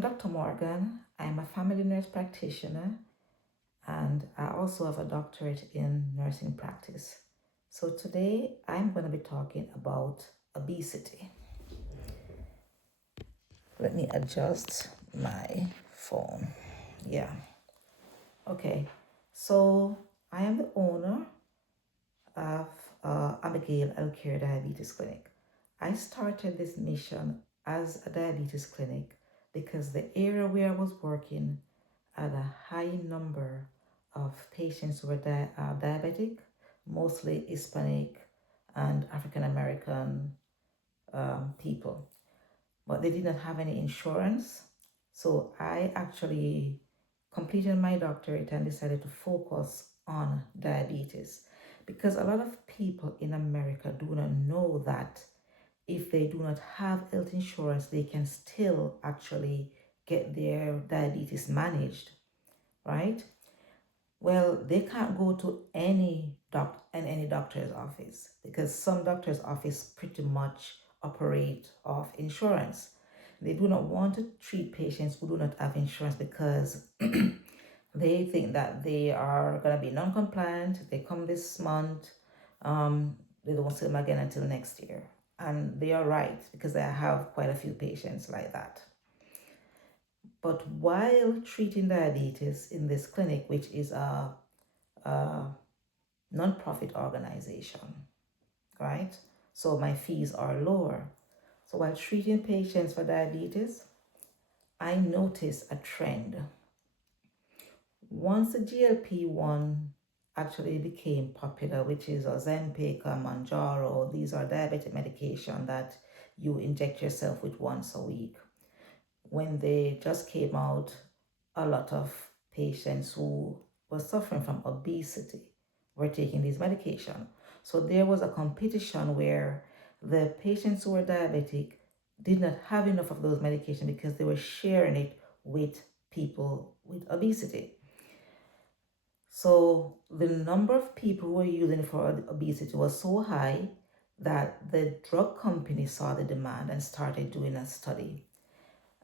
I'm Dr. Morgan. I'm a family nurse practitioner and I also have a doctorate in nursing practice. So today I'm going to be talking about obesity. Let me adjust my phone. Yeah. Okay. So I am the owner of Abigail Care Diabetes Clinic. I started this mission as a diabetes clinic because the area where I was working had a high number of patients who were diabetic, mostly Hispanic and African American people, but they did not have any insurance. So I actually completed my doctorate and decided to focus on diabetes because a lot of people in America do not know that if they do not have health insurance, they can still actually get their diabetes managed, right? Well, they can't go to any doctor's office because some doctor's office pretty much operate off insurance. They do not want to treat patients who do not have insurance because they think that they are going to be non-compliant. They come this month, they don't see them again until next year. And they are right because I have quite a few patients like that. But while treating diabetes in this clinic, which is a non-profit organization, right? So my fees are lower. So while treating patients for diabetes, I noticed a trend. Once the GLP-1 actually became popular, which is Ozempic, Mounjaro, these are diabetic medication that you inject yourself with once a week. When they just came out, a lot of patients who were suffering from obesity were taking these medication. So there was a competition where the patients who were diabetic did not have enough of those medications because they were sharing it with people with obesity. So the number of people who were using it for obesity was so high that the drug company saw the demand and started doing a study.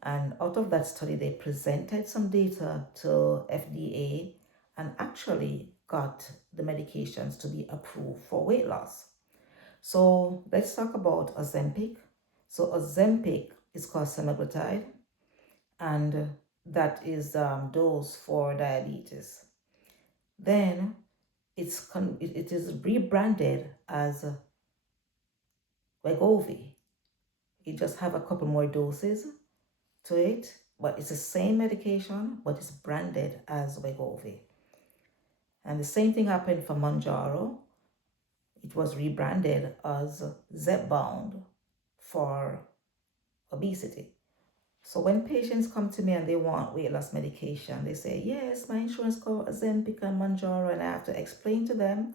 And out of that study, they presented some data to FDA and actually got the medications to be approved for weight loss. So let's talk about Ozempic. So Ozempic is called semaglutide, and that is dose for diabetes. Then it is rebranded as Wegovy. You just have a couple more doses to it, but it's the same medication, but it's branded as Wegovy. And the same thing happened for Mounjaro. It was rebranded as Zepbound for obesity. So when patients come to me and they want weight loss medication, they say, yes, my insurance covers Ozempic and Mounjaro, and I have to explain to them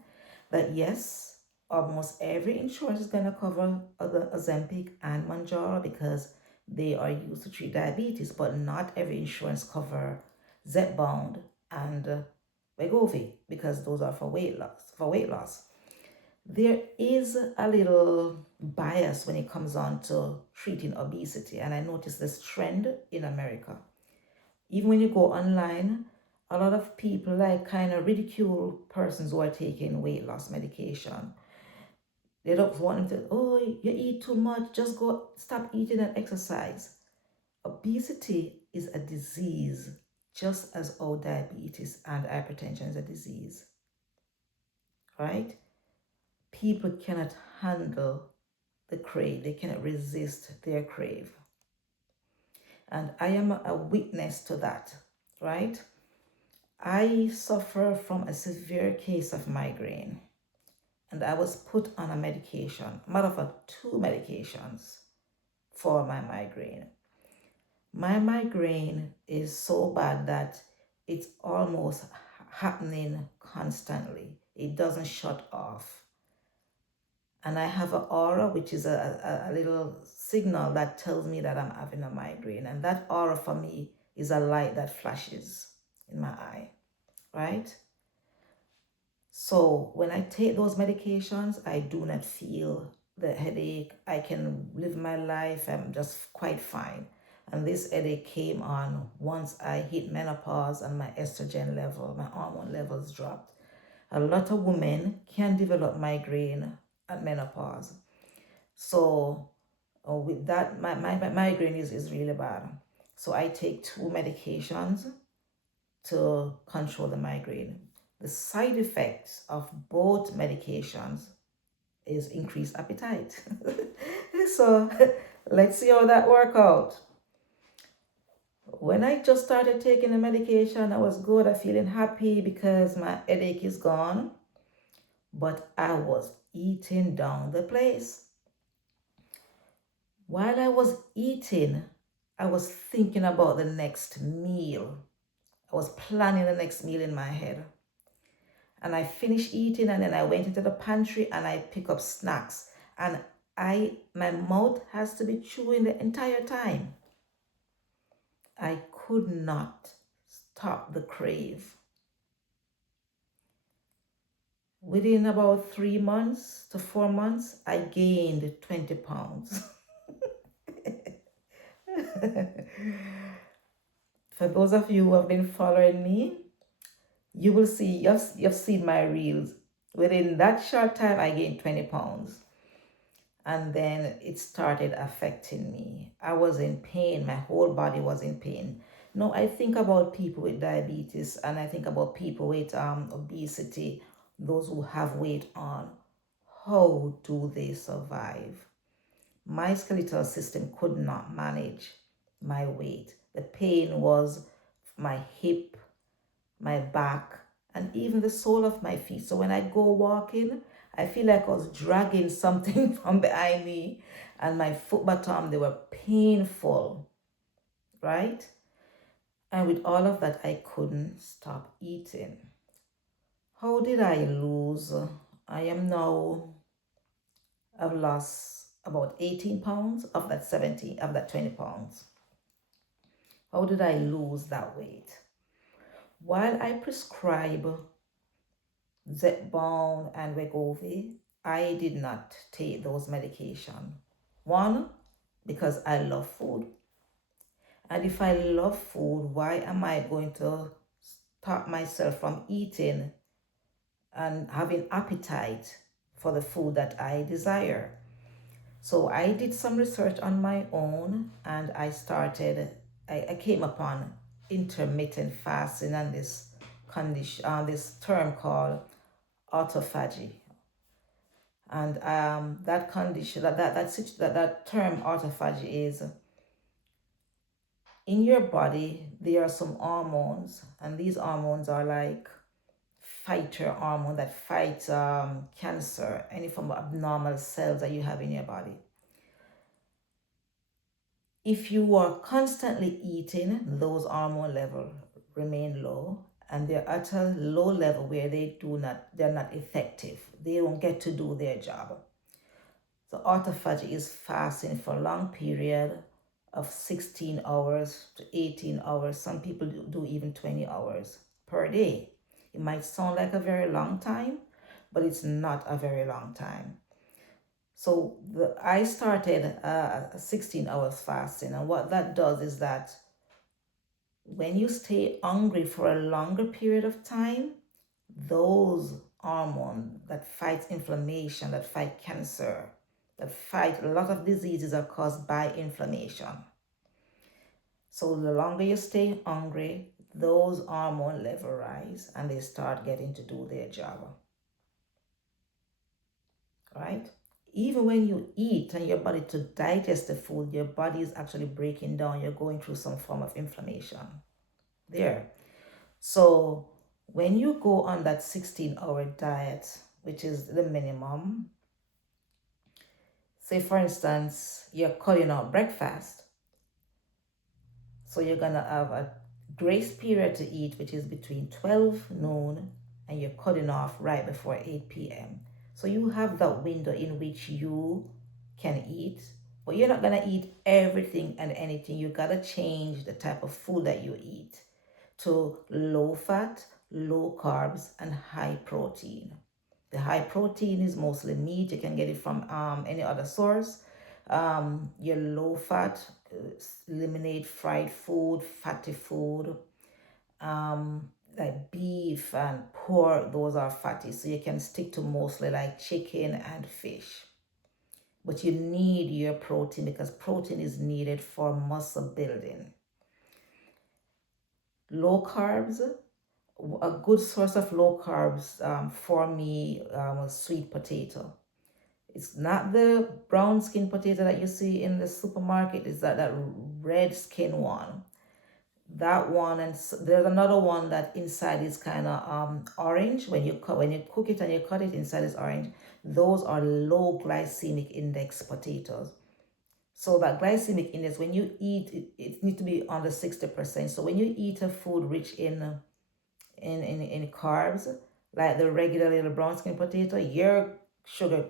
that yes, almost every insurance is going to cover Ozempic and Mounjaro because they are used to treat diabetes, but not every insurance cover Zepbound and Wegovy because those are for weight loss. There is a little bias when it comes on to treating obesity, and I noticed this trend in America. Even when you go online, a lot of people like kind of ridicule persons who are taking weight loss medication. They don't want them to, oh, you eat too much, just go stop eating and exercise. Obesity is a disease, just as all diabetes and hypertension is a disease, right? People cannot handle the crave, they cannot resist their crave. And I am a witness to that, right? I suffer from a severe case of migraine, and I was put on a medication, matter of fact, 2 medications for my migraine. My migraine is so bad that it's almost happening constantly. It doesn't shut off. And I have an aura, which is a little signal that tells me that I'm having a migraine. And that aura for me is a light that flashes in my eye, right? So when I take those medications, I do not feel the headache. I can live my life. I'm just quite fine. And this headache came on once I hit menopause and my estrogen level, my hormone levels dropped. A lot of women can develop migraine at menopause. So with that, my migraine is really bad. So I take 2 medications to control the migraine. The side effects of both medications is increased appetite. So let's see how that work out. When I just started taking the medication, I was good. I feeling happy because my headache is gone. But I was eating down the place. While I was eating, I was thinking about the next meal. I was planning the next meal in my head. And I finished eating and then I went into the pantry and I pick up snacks. And my mouth has to be chewing the entire time. I could not stop the crave. Within about 3 months to 4 months, I gained 20 pounds. For those of you who have been following me, you will see, you've seen my reels. Within that short time, I gained 20 pounds. And then it started affecting me. I was in pain. My whole body was in pain. No, I think about people with diabetes and I think about people with obesity, those who have weight on. How do they survive? My skeletal system could not manage my weight. The pain was my hip, my back, and even the sole of my feet. So when I go walking, I feel like I was dragging something from behind me, and my foot bottom, they were painful, right? And with all of that, I couldn't stop eating. How did I lose? I've lost about 18 pounds of that 20 pounds. How did I lose that weight? While I prescribe Zepbound and Wegovy, I did not take those medications. One, because I love food. And if I love food, why am I going to stop myself from eating and having appetite for the food that I desire? So I did some research on my own and I came upon intermittent fasting and this condition, this term called autophagy. And that condition, that term autophagy is in your body, there are some hormones, and these hormones are like fighter hormone that fights cancer, any form of abnormal cells that you have in your body. If you are constantly eating, those hormone levels remain low, and they're at a low level where they're not effective. They don't get to do their job. So autophagy is fasting for a long period of 16 hours to 18 hours. Some people do even 20 hours per day. It might sound like a very long time, but it's not a very long time. So I started 16 hours fasting, and what that does is that when you stay hungry for a longer period of time, those hormones that fight inflammation, that fight cancer, that fight a lot of diseases are caused by inflammation. So the longer you stay hungry, those hormone levels rise and they start getting to do their job. Right? Even when you eat and your body to digest the food, your body is actually breaking down. You're going through some form of inflammation there. So when you go on that 16-hour diet, which is the minimum, say for instance, you're cutting out breakfast. So you're going to have a grace period to eat, which is between 12 noon and you're cutting off right before 8 p.m. So you have that window in which you can eat, but you're not going to eat everything and anything. You got to change the type of food that you eat to low fat, low carbs, and high protein. The high protein is mostly meat. You can get it from any other source. Your low fat, eliminate fried food, fatty food, like beef and pork, those are fatty. So you can stick to mostly like chicken and fish. But you need your protein because protein is needed for muscle building. Low carbs, a good source of low carbs for me was sweet potato. It's not the brown skin potato that you see in the supermarket. It's that red skin one. That one, and there's another one that inside is kind of orange. When you cook it and you cut it, inside is orange. Those are low glycemic index potatoes. So that glycemic index, when you eat it, it needs to be under 60%. So when you eat a food rich in carbs, like the regular little brown skin potato, your sugar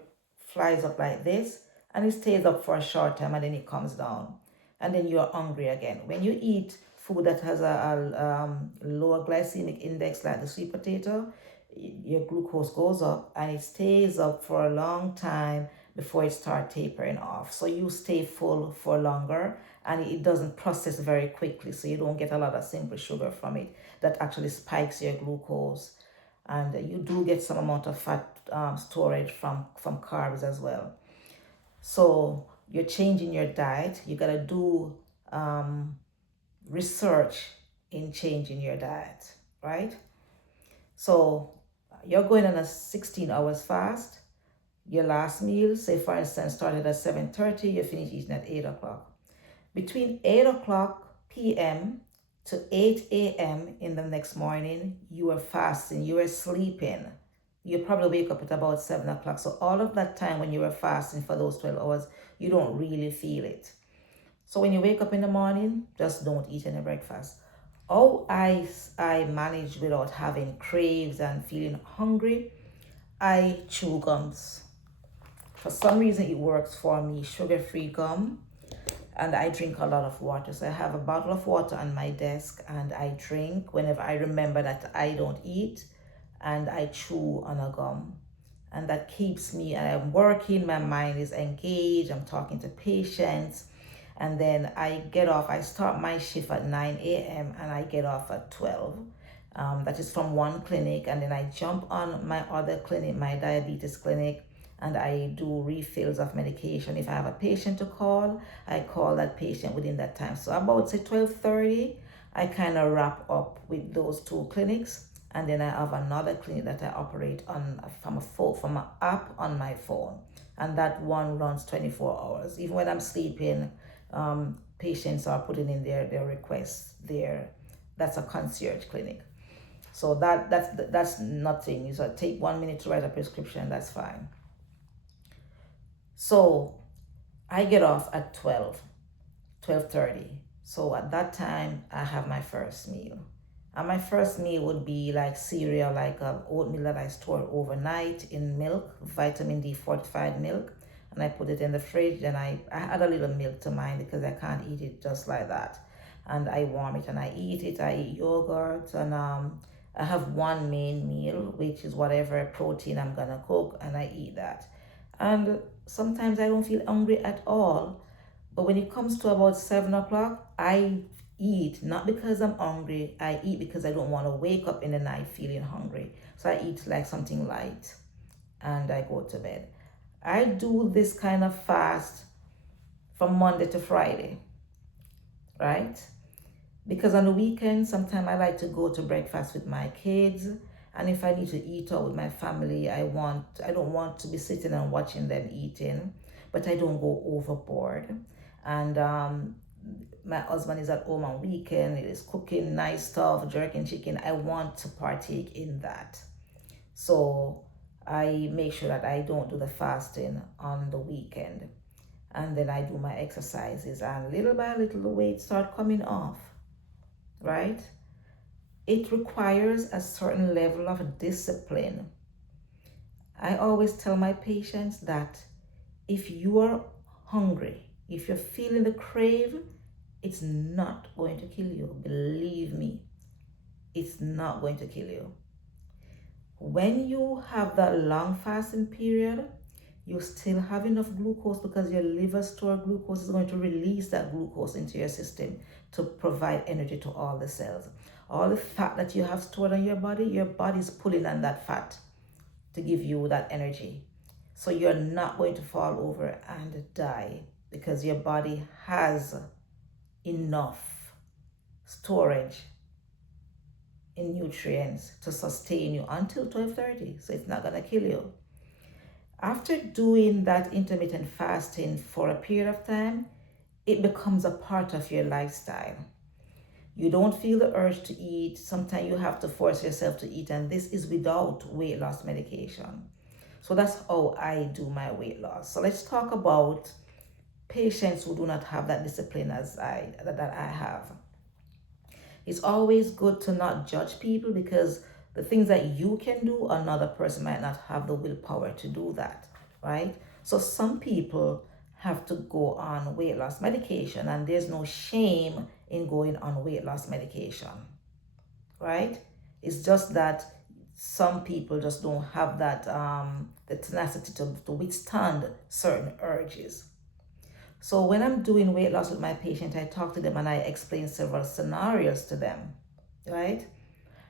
flies up like this and it stays up for a short time and then it comes down. And then you're hungry again. When you eat food that has a lower glycemic index like the sweet potato, your glucose goes up and it stays up for a long time before it starts tapering off. So you stay full for longer and it doesn't process very quickly. So you don't get a lot of simple sugar from it that actually spikes your glucose. And you do get some amount of fat storage from carbs as well. So you're changing your diet. You got to do research in changing your diet, right? So you're going on a 16 hours fast. Your last meal, say for instance, started at 7:30, you finish eating at 8 o'clock. Between 8 o'clock p.m. to 8 a.m. in the next morning, you are fasting, you are sleeping. You probably wake up at about 7 o'clock. So all of that time when you were fasting for those 12 hours, you don't really feel it. So when you wake up in the morning, just don't eat any breakfast. How I manage without having craves and feeling hungry, I chew gums. For some reason, it works for me, sugar-free gum. And I drink a lot of water. So I have a bottle of water on my desk and I drink whenever I remember that I don't eat, and I chew on a gum. And that keeps me, and I'm working, my mind is engaged, I'm talking to patients. And then I get off, I start my shift at 9 a.m. and I get off at 12. That is from one clinic. And then I jump on my other clinic, my diabetes clinic, and I do refills of medication. If I have a patient to call, I call that patient within that time. So about say 12:30, I kind of wrap up with those two clinics, and then I have another clinic that I operate on from an app on my phone, and that one runs 24 hours. Even when I'm sleeping, patients are putting in their requests there. That's a concierge clinic. So that's nothing. You so take 1 minute to write a prescription. That's fine. So I get off at 12:30. So at that time, I have my first meal. And my first meal would be like cereal, like oatmeal that I store overnight in milk, vitamin D fortified milk. And I put it in the fridge, and I add a little milk to mine because I can't eat it just like that. And I warm it and I eat it. I eat yogurt, and I have one main meal, which is whatever protein I'm gonna cook, and I eat that. And sometimes I don't feel hungry at all. But when it comes to about 7 o'clock, I eat not because I'm hungry. I eat because I don't want to wake up in the night feeling hungry. So I eat like something light and I go to bed. I do this kind of fast from Monday to Friday, right? Because on the weekend, sometimes I like to go to breakfast with my kids. And if I need to eat out with my family, I don't want to be sitting and watching them eating, but I don't go overboard. And my husband is at home on weekend, he is cooking nice stuff, jerking chicken. I want to partake in that. So I make sure that I don't do the fasting on the weekend. And then I do my exercises, and little by little the weight start coming off, right? It requires a certain level of discipline. I always tell my patients that if you are hungry, if you're feeling the crave, it's not going to kill you. Believe me, it's not going to kill you. When you have that long fasting period, you still have enough glucose because your liver store glucose is going to release that glucose into your system to provide energy to all the cells. All the fat that you have stored on your body is pulling on that fat to give you that energy. So you're not going to fall over and die because your body has enough storage in nutrients to sustain you until 12:30. So it's not going to kill you. After doing that intermittent fasting for a period of time, it becomes a part of your lifestyle. You don't feel the urge to eat. Sometimes you have to force yourself to eat, and this is without weight loss medication. So that's how I do my weight loss. So let's talk about patients who do not have that discipline as I have. It's always good to not judge people because the things that you can do, another person might not have the willpower to do that, right? So some people have to go on weight loss medication, and there's no shame in going on weight loss medication, right? It's just that some people just don't have that the tenacity to withstand certain urges. So when I'm doing weight loss with my patient, I talk to them and I explain several scenarios to them, right?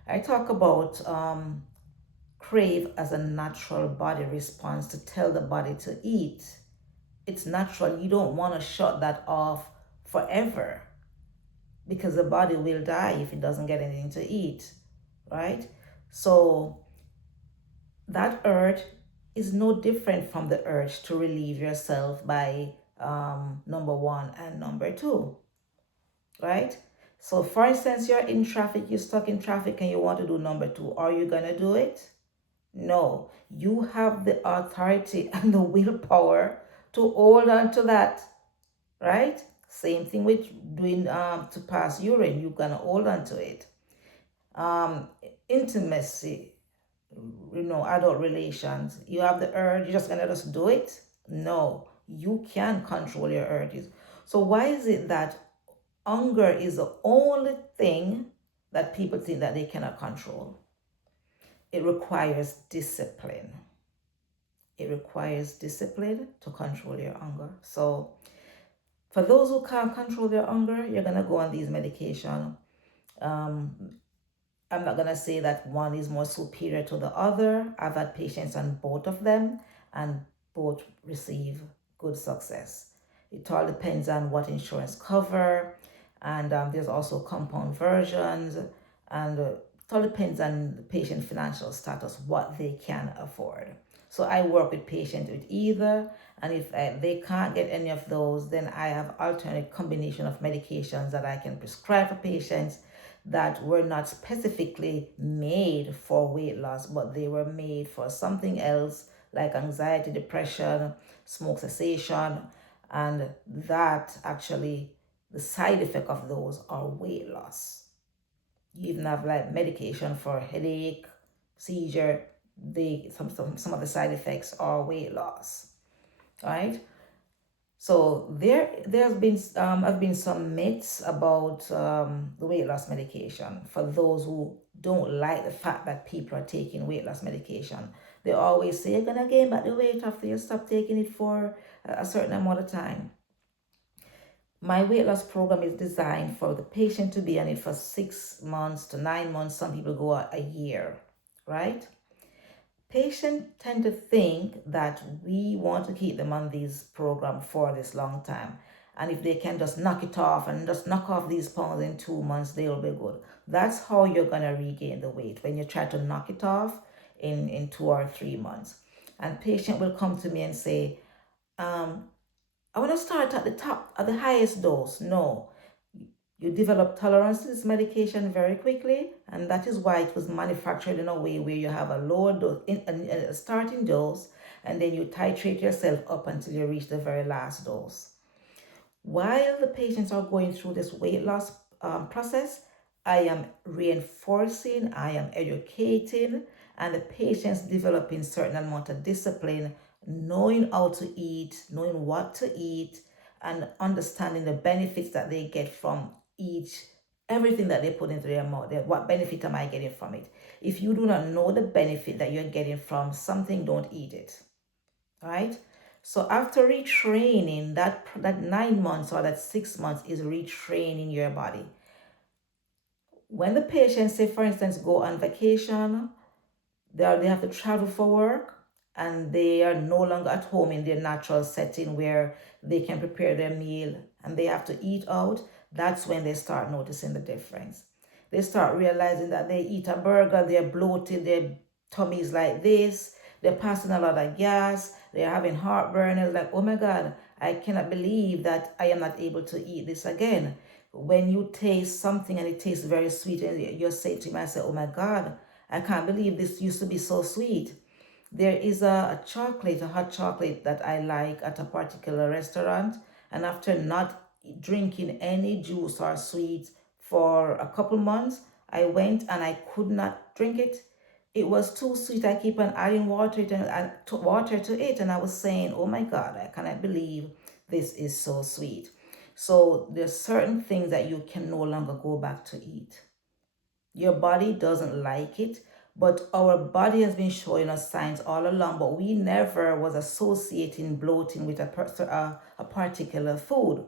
I talk about crave as a natural body response to tell the body to eat. It's natural. You don't want to shut that off forever because the body will die if it doesn't get anything to eat, right? So that urge is no different from the urge to relieve yourself by number one and number two, right? So for instance, you're in traffic, you're stuck in traffic and you want to do number two. Are you going to do it? No. You have the authority and the willpower to hold on to that, right? Same thing with doing to pass urine. You're going to hold on to it. Intimacy, adult relations. You have the urge, you're just going to just do it? No. You can control your urges. So why is it that hunger is the only thing that people think that they cannot control? It requires discipline. It requires discipline to control your hunger. So for those who can't control their hunger, you're going to go on these medications. I'm not going to say that one is more superior to the other. I've had patients on both of them and both receive good success. It all depends on what insurance cover, and there's also compound versions, and it all depends on the patient financial status, what they can afford. So I work with patients with either, and if they can't get any of those, then I have alternate combination of medications that I can prescribe for patients that were not specifically made for weight loss, but they were made for something else like anxiety, depression, smoke cessation, and that actually the side effect of those are weight loss. You even have like medication for headache, seizure. Some of the side effects are weight loss, right? So there's been have been some myths about the weight loss medication for those who don't like the fact that people are taking weight loss medication. They always say you're gonna gain back the weight after you stop taking it for a certain amount of time. My weight loss program is designed for the patient to be on it for 6 months to 9 months. Some people go a year, right? Patients tend to think that we want to keep them on these programs for this long time. And if they can just knock it off and just knock off these pounds in 2 months, they'll be good. That's how you're going to regain the weight, when you try to knock it off in 2 or 3 months. And patient will come to me and say, I want to start at the top, at the highest dose. No. You develop tolerance to this medication very quickly, and that is why it was manufactured in a way where you have a lower dose, a starting dose, and then you titrate yourself up until you reach the very last dose. While the patients are going through this weight loss process, I am reinforcing, I am educating, and the patients developing certain amount of discipline, knowing how to eat, knowing what to eat, and understanding the benefits that they get from everything that they put into their mouth. What benefit am I getting from it? If you do not know the benefit that you're getting from something, don't eat it. right? So after retraining, that 9 months or that 6 months is retraining your body. When the patients, say for instance, go on vacation, they have to travel for work, and they are no longer at home in their natural setting where they can prepare their meal and they have to eat out. That's when they start noticing the difference. They start realizing that they eat a burger, they're bloated, their tummies like this, they're passing a lot of gas, they're having heartburn. It's like, oh my God, I cannot believe that I am not able to eat this again. When you taste something and it tastes very sweet, and you're saying to myself, oh my God, I can't believe this used to be so sweet. There is a chocolate, a hot chocolate that I like at a particular restaurant. And after not drinking any juice or sweets for a couple months, I went and I could not drink it. It was too sweet. I keep on adding water to it. And I was saying, oh my God, I cannot believe this is so sweet. So there's certain things that you can no longer go back to eat. Your body doesn't like it, but our body has been showing us signs all along, but we never was associating bloating with a particular food.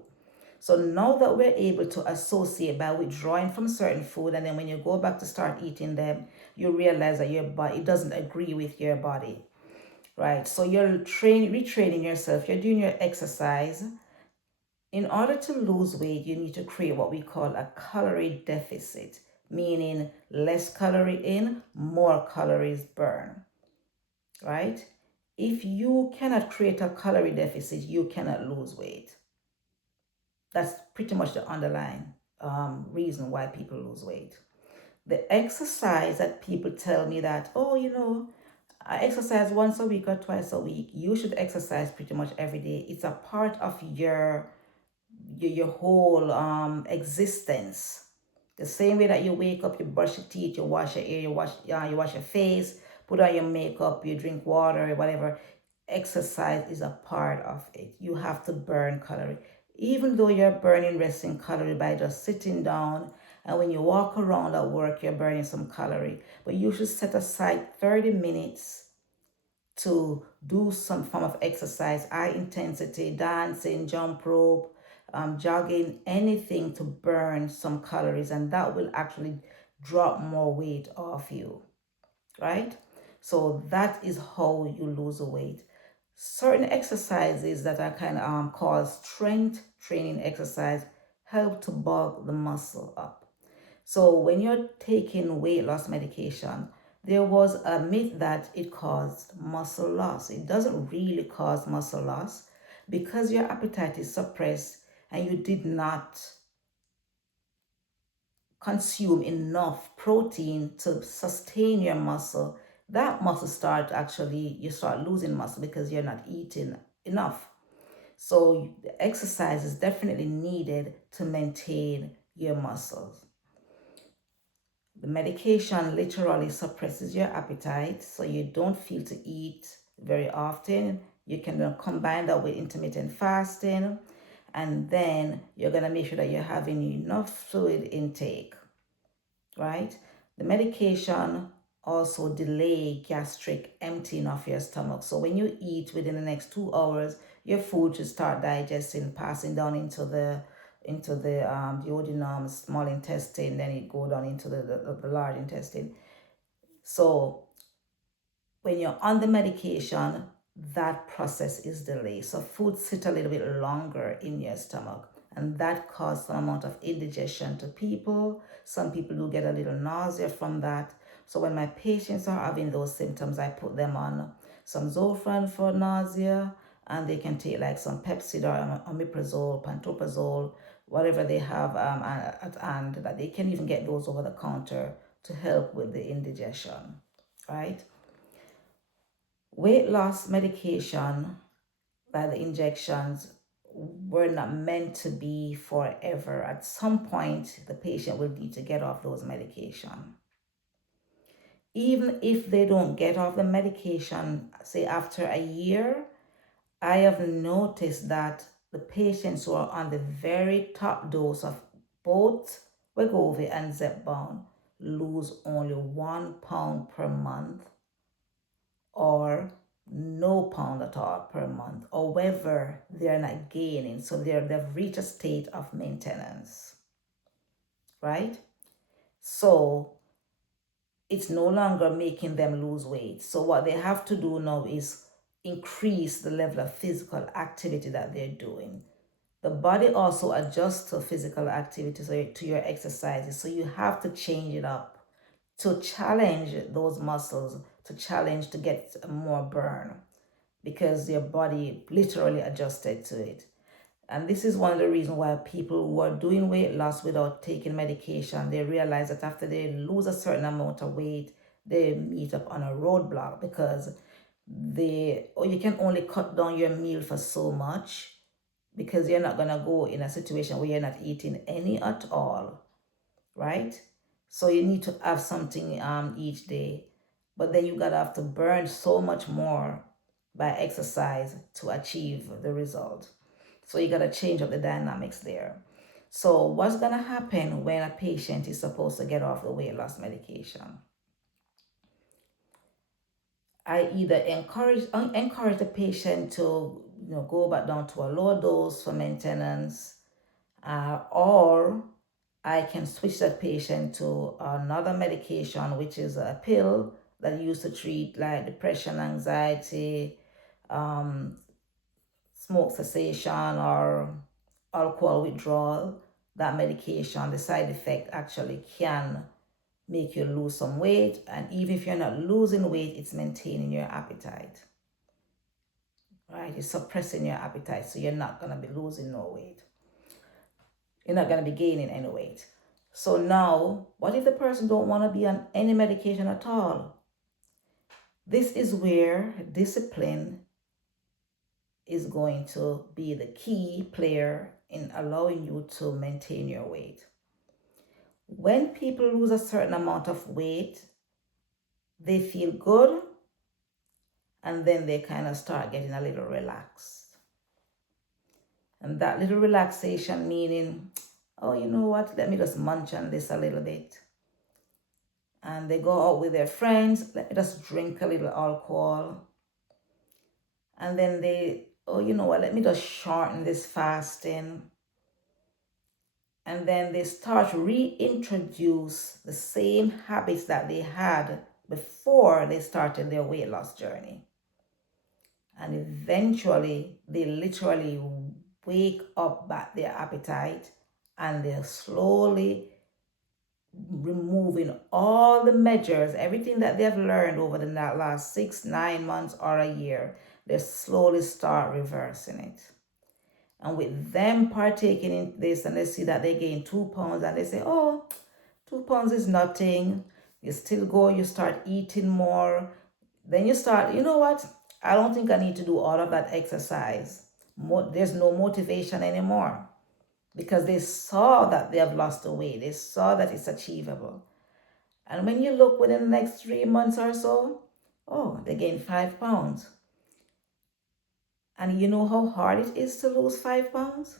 So now that we're able to associate by withdrawing from certain food, and then when you go back to start eating them, you realize that your body doesn't agree with your body, right? So you're retraining yourself, you're doing your exercise. In order to lose weight, you need to create what we call a calorie deficit, meaning less calorie in, more calories burn, right? If you cannot create a calorie deficit, you cannot lose weight. That's pretty much the underlying reason why people lose weight. The exercise that people tell me that, oh, I exercise once a week or twice a week. You should exercise pretty much every day. It's a part of your whole existence. The same way that you wake up, you brush your teeth, you wash your hair, you wash your face, put on your makeup, you drink water, whatever. Exercise is a part of it. You have to burn calorie. Even though you're burning resting calorie by just sitting down, and when you walk around at work, you're burning some calorie. But you should set aside 30 minutes to do some form of exercise, high intensity, dancing, jump rope, jogging, anything to burn some calories, and that will actually drop more weight off you, right? So that is how you lose weight. Certain exercises that are kind of called strength training exercise help to bulk the muscle up. So when you're taking weight loss medication, there was a myth that it caused muscle loss. It doesn't really cause muscle loss because your appetite is suppressed and you did not consume enough protein to sustain your muscle. That muscle you start losing muscle because you're not eating enough. So the exercise is definitely needed to maintain your muscles. The medication literally suppresses your appetite, so you don't feel to eat very often. You can combine that with intermittent fasting, and then you're going to make sure that you're having enough fluid intake, right? The medication also delay gastric emptying of your stomach. So when you eat within the next 2 hours, your food should start digesting, passing down into the duodenum, small intestine, then it go down into the large intestine. So when you're on the medication, that process is delayed. So food sit a little bit longer in your stomach, and that causes some amount of indigestion to people. Some people do get a little nausea from that. So when my patients are having those symptoms, I put them on some Zofran for nausea, and they can take like some Pepcid or omeprazole, pantoprazole, whatever they have at hand, that they can even get those over the counter to help with the indigestion, right? Weight loss medication, by the injections, were not meant to be forever. At some point, the patient will need to get off those medication. Even if they don't get off the medication, say after a year, I have noticed that the patients who are on the very top dose of both Wegovy and Zepbound lose only 1 pound per month, or no pound at all per month. However, they're not gaining, so they've reached a state of maintenance, right? So it's no longer making them lose weight. So what they have to do now is increase the level of physical activity that they're doing. The body also adjusts to physical activity, so to your exercises. So you have to change it up to challenge those muscles, to challenge to get more burn, because your body literally adjusted to it. And this is one of the reasons why people who are doing weight loss without taking medication, they realize that after they lose a certain amount of weight, they meet up on a roadblock, because you can only cut down your meal for so much, because you're not gonna go in a situation where you're not eating any at all, right? So you need to have something each day, but then you gotta have to burn so much more by exercise to achieve the result. So you gotta change up the dynamics there. So what's gonna happen when a patient is supposed to get off the weight loss medication? I either encourage the patient to go back down to a low dose for maintenance, or I can switch that patient to another medication, which is a pill that used to treat like depression, anxiety, um, smoke cessation, or alcohol withdrawal. That medication, the side effect actually can make you lose some weight, and even if you're not losing weight, it's maintaining your appetite, right? It's suppressing your appetite, so you're not going to be losing no weight. You're not going to be gaining any weight. So now, what if the person don't want to be on any medication at all? This is where discipline is going to be the key player in allowing you to maintain your weight. When people lose a certain amount of weight, they feel good, and then they kind of start getting a little relaxed. And that little relaxation meaning, oh, you know what, let me just munch on this a little bit. And they go out with their friends, let me just drink a little alcohol. And then they, oh, you know what, let me just shorten this fasting. And then they start to reintroduce the same habits that they had before they started their weight loss journey. And eventually, they literally wake up back their appetite, and they're slowly removing all the measures, everything that they've learned over the last 6-9 months or a year. They slowly start reversing it. And with them partaking in this, and they see that they gain 2 pounds, and they say, oh, 2 pounds is nothing. You still go, you start eating more. Then you start, you know what? I don't think I need to do all of that exercise. There's no motivation anymore, because they saw that they have lost the weight. They saw that it's achievable. And when you look within the next 3 months or so, oh, they gain 5 pounds. And you know how hard it is to lose 5 pounds?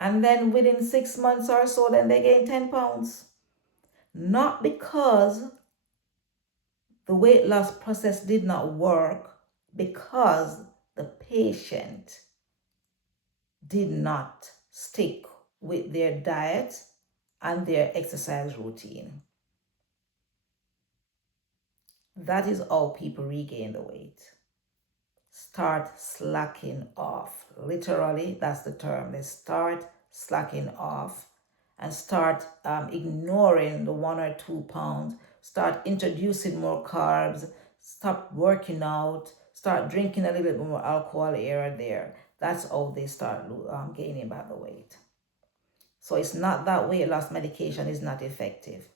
And then within 6 months or so, then they gain 10 pounds. Not because the weight loss process did not work, because the patient did not stick with their diet and their exercise routine. That is how people regain the weight. Start slacking off. Literally, that's the term. They start slacking off and start ignoring the 1 or 2 pounds. Start introducing more carbs. Stop working out. Start drinking a little bit more alcohol here and there. That's how they start gaining back the weight. So it's not that weight loss medication is not effective.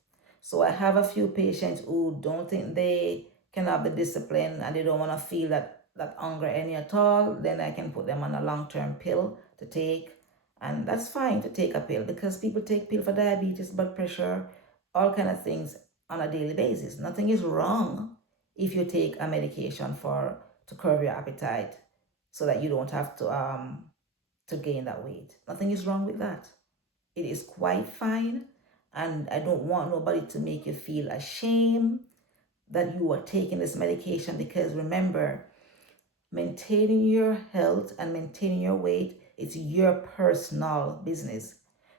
So I have a few patients who don't think they can have the discipline, and they don't want to feel that hunger any at all. Then I can put them on a long-term pill to take. And that's fine to take a pill, because people take pill for diabetes, blood pressure, all kind of things on a daily basis. Nothing is wrong if you take a medication to curb your appetite, so that you don't have to gain that weight. Nothing is wrong with that. It is quite fine, and I don't want nobody to make you feel ashamed that you are taking this medication, because remember, maintaining your health and maintaining your weight, it's your personal business.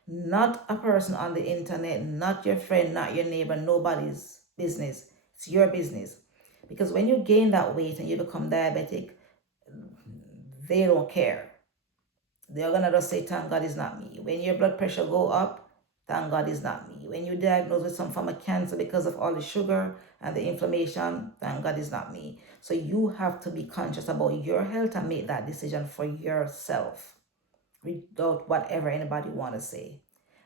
Not a person on the internet, not your friend, not your neighbor, nobody's business. It's your business. Because when you gain that weight and you become diabetic, they don't care. They're gonna just say, thank God it's not me. When your blood pressure go up, thank God it's not me. When you're diagnosed with some form of cancer because of all the sugar and the inflammation, thank God it's not me. So you have to be conscious about your health and make that decision for yourself without whatever anybody want to say.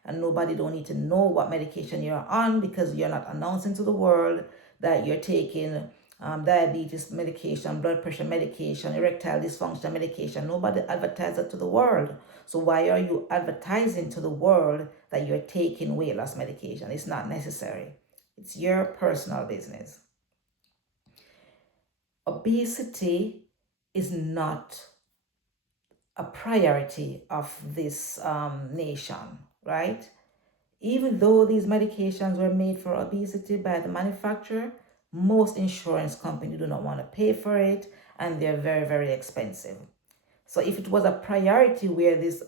And nobody don't need to know what medication you're on, because you're not announcing to the world that you're taking diabetes medication, blood pressure medication, erectile dysfunction medication. Nobody advertises it to the world. So why are you advertising to the world that you're taking weight loss medication? It's not necessary. It's your personal business. Obesity is not a priority of this nation, right? Even though these medications were made for obesity by the manufacturer, most insurance companies do not want to pay for it, and they're very, very expensive. So if it was a priority where this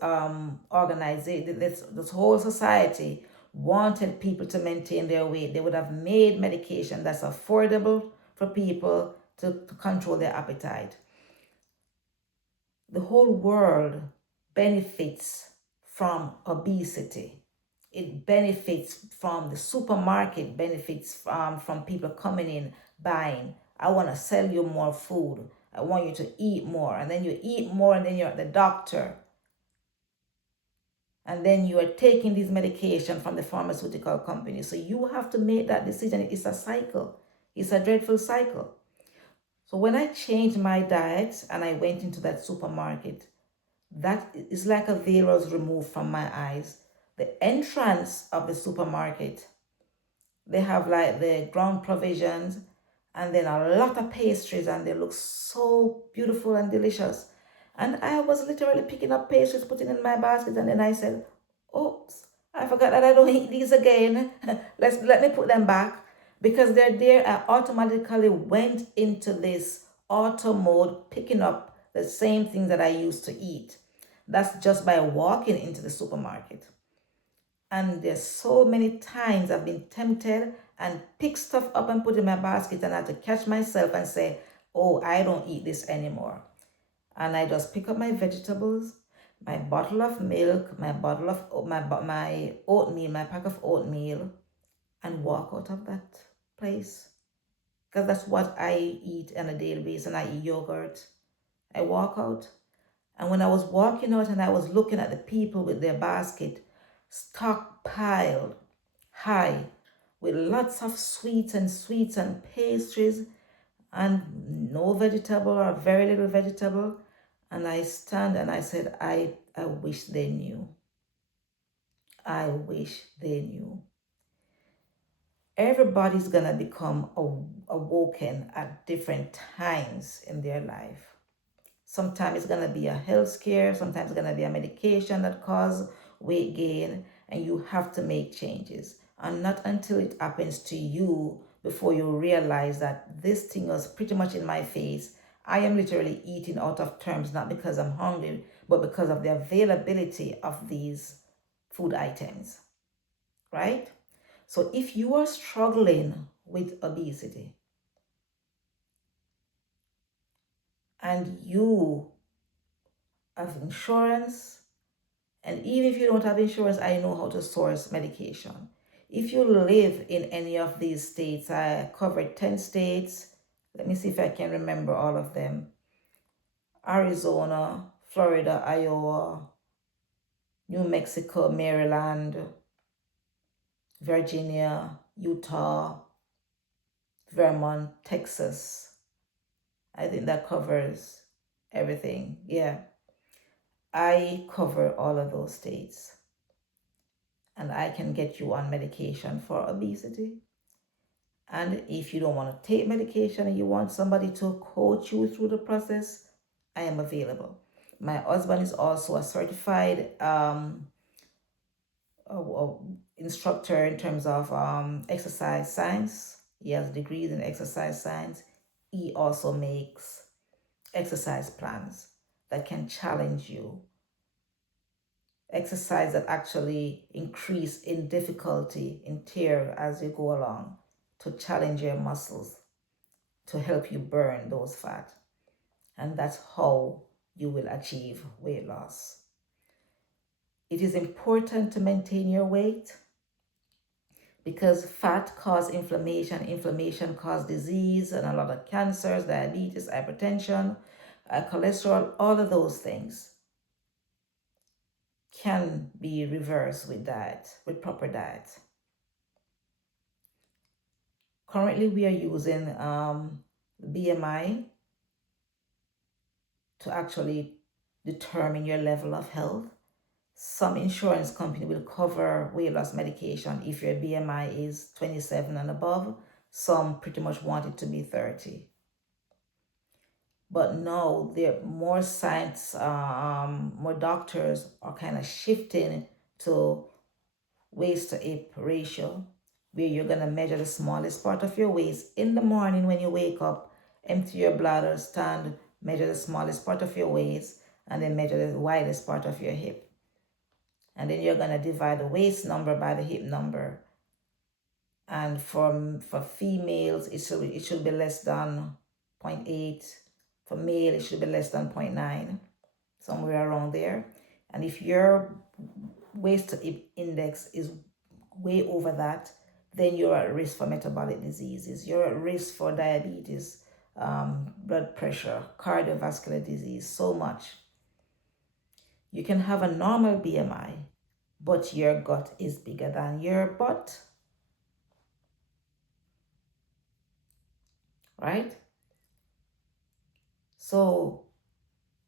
organization, this whole society wanted people to maintain their weight, they would have made medication that's affordable for people to control their appetite. The whole world benefits from obesity. It benefits from the supermarket, benefits from people coming in, buying. I want to sell you more food. I want you to eat more. And then you eat more, and then you're at the doctor. And then you are taking these medication from the pharmaceutical company. So you have to make that decision. It's a cycle. It's a dreadful cycle. So when I changed my diet and I went into that supermarket, that is like a veil was removed from my eyes. The entrance of the supermarket, they have like the ground provisions and then a lot of pastries, and they look so beautiful and delicious. And I was literally picking up pastries, putting in my basket, and then I said, oops, I forgot that I don't eat these again. Let me put them back. Because they're there, I automatically went into this auto mode, picking up the same things that I used to eat. That's just by walking into the supermarket. And there's so many times I've been tempted and pick stuff up and put in my basket, and I have to catch myself and say, oh, I don't eat this anymore. And I just pick up my vegetables, my bottle of milk, my bottle of my oatmeal, my pack of oatmeal, and walk out of that place. Because that's what I eat on a daily basis, and I eat yogurt. I walk out. And when I was walking out and I was looking at the people with their basket stockpiled high with lots of sweets and pastries and no vegetable or very little vegetable. And I stand and I said, I wish they knew. I wish they knew. Everybody's going to become awoken at different times in their life. Sometimes it's going to be a health scare. Sometimes it's going to be a medication that causes weight gain, and you have to make changes. And not until it happens to you before you realize that this thing was pretty much in my face. I am literally eating out of terms, not because I'm hungry, but because of the availability of these food items, right? So if you are struggling with obesity and you have insurance, and even if you don't have insurance, I know how to source medication. If you live in any of these states, I covered 10 states. Let me see if I can remember all of them. Arizona, Florida, Iowa, New Mexico, Maryland, Virginia, Utah, Vermont, Texas. I think that covers everything. Yeah. I cover all of those states. And I can get you on medication for obesity. And if you don't want to take medication and you want somebody to coach you through the process, I am available. My husband is also a certified instructor in terms of exercise science. He has degrees in exercise science. He also makes exercise plans that can challenge you. Exercise that actually increase in difficulty, in tear as you go along, to challenge your muscles, to help you burn those fat. And that's how you will achieve weight loss. It is important to maintain your weight because fat causes inflammation, inflammation causes disease and a lot of cancers, diabetes, hypertension, cholesterol, all of those things can be reversed with diet, with proper diet. Currently, we are using BMI to actually determine your level of health. Some insurance company will cover weight loss medication if your BMI is 27 and above. Some pretty much want it to be 30. But now there are more science, more doctors are kind of shifting to waist to hip ratio, where you're going to measure the smallest part of your waist in the morning when you wake up, empty your bladder, stand, measure the smallest part of your waist, and then measure the widest part of your hip. And then you're going to divide the waist number by the hip number. And for females, it should be less than 0.8. For male, it should be less than 0.9, somewhere around there. And if your waist to hip index is way over that, then you're at risk for metabolic diseases. You're at risk for diabetes, blood pressure, cardiovascular disease, so much. You can have a normal BMI, but your gut is bigger than your butt. Right? So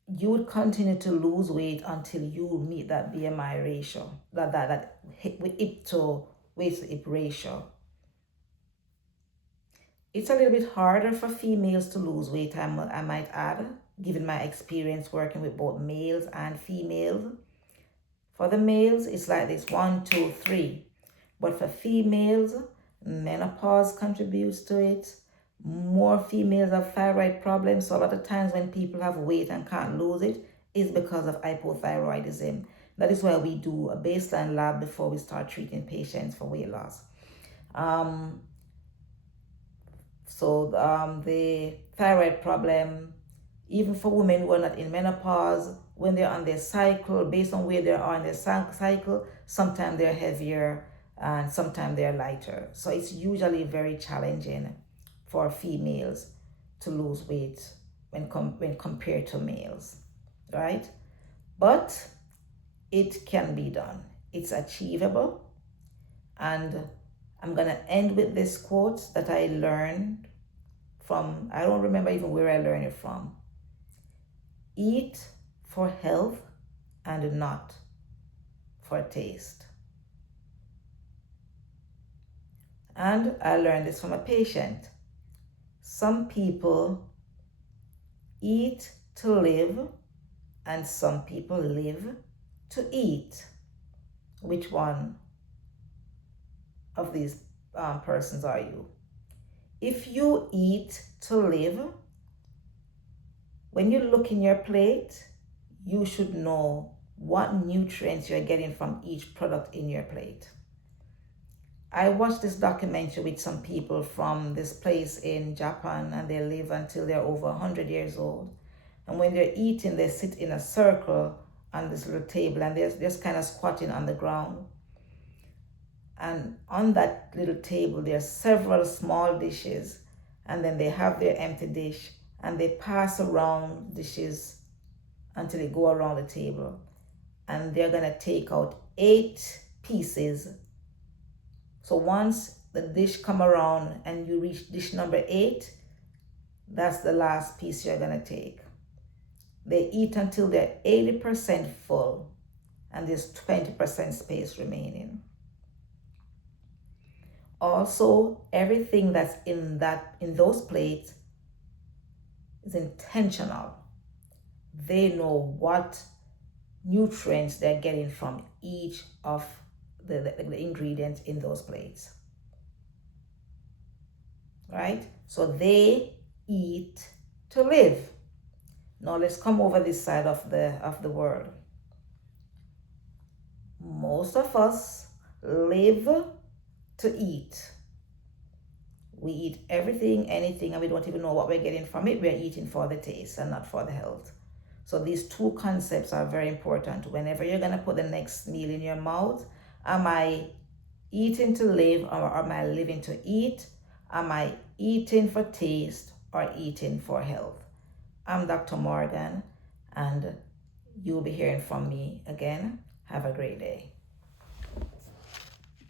you would continue to lose weight until you meet that BMI ratio, that hip to waist to hip ratio. It's a little bit harder for females to lose weight, I might add, given my experience working with both males and females. For the males, it's like this 1, 2, 3. But for females, menopause contributes to it. More females have thyroid problems. So a lot of times when people have weight and can't lose it, is because of hypothyroidism. That is why we do a baseline lab before we start treating patients for weight loss. So the thyroid problem, even for women who are not in menopause, when they're on their cycle, based on where they are in their cycle, sometimes they're heavier and sometimes they're lighter. So it's usually very challenging for females to lose weight when compared to males, right? But it can be done. It's achievable. And I'm going to end with this quote that I learned from, I don't remember even where I learned it from. Eat for health and not for taste. And I learned this from a patient. Some people eat to live and some people live to eat. Which one of these persons are you? If you eat to live, when you look in your plate, you should know what nutrients you're getting from each product in your plate. I watched this documentary with some people from this place in Japan, and they live until they're over 100 years old. And when they're eating, they sit in a circle on this little table and they're just kind of squatting on the ground. And on that little table, there are several small dishes, and then they have their empty dish and they pass around dishes until they go around the table. And they're going to take out 8 pieces. So once the dish come around and you reach dish number 8, that's the last piece you're going to take. They eat until they're 80% full and there's 20% space remaining. Also, everything that's in those plates is intentional. They know what nutrients they're getting from each of the ingredients in those plates. right? So they eat to live. Now let's come over this side of the world. Most of us live to eat. We eat everything, anything, and we don't even know what we're getting from it. We're eating for the taste and not for the health. So these two concepts are very important. Whenever you're going to put the next meal in your mouth, am I eating to live, or am I living to eat? Am I eating for taste or eating for health? I'm Dr. Morgan, and you'll be hearing from me again. Have a great day.